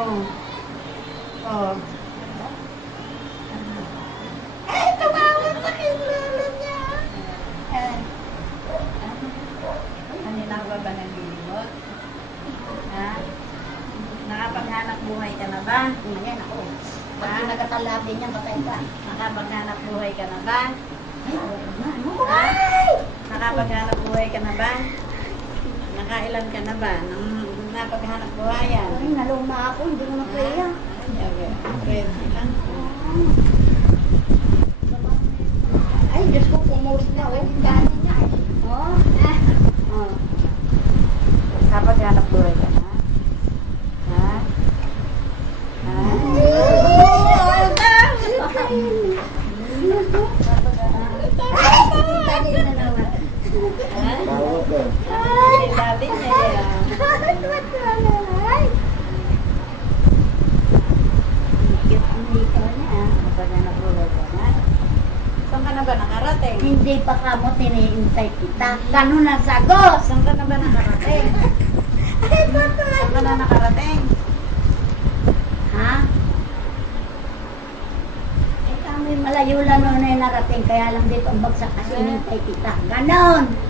Oh. Oh. Ay, tumawag sa kilala niya. Kanina ba nag-iibot? Ha? Nakapaghanap buhay ka na ba? Ayan ako. Pag nagkatalabi niya, patay ka. Nakapaghanap buhay ka na ba? Ano ko Ha? Nakapaghanap buhay ka na ba? Nakailan ka na ba? Nang napaghanap buhayan? Ay, naluma ako. Hindi ko na kaya. Pwede lang. Ay, Diyos ko, pumos na. Oh, dami na. Oh. Oh. Nakapaghanap buhay ka na? Ha? Ha? Tadi na naman. Labi niya yan. Nakapaghanap buhay ka na? Saan ka na ba nakarating? Hindi pa ka mo tiniintay kita. Ganun ang sagot. Saan ka na ba nakarating? Saan ka na nakarating? Ha? Eh, kami malayo lang noon ay narating. Kaya lang dito ang bagsak kasi inintay kita. Ganon.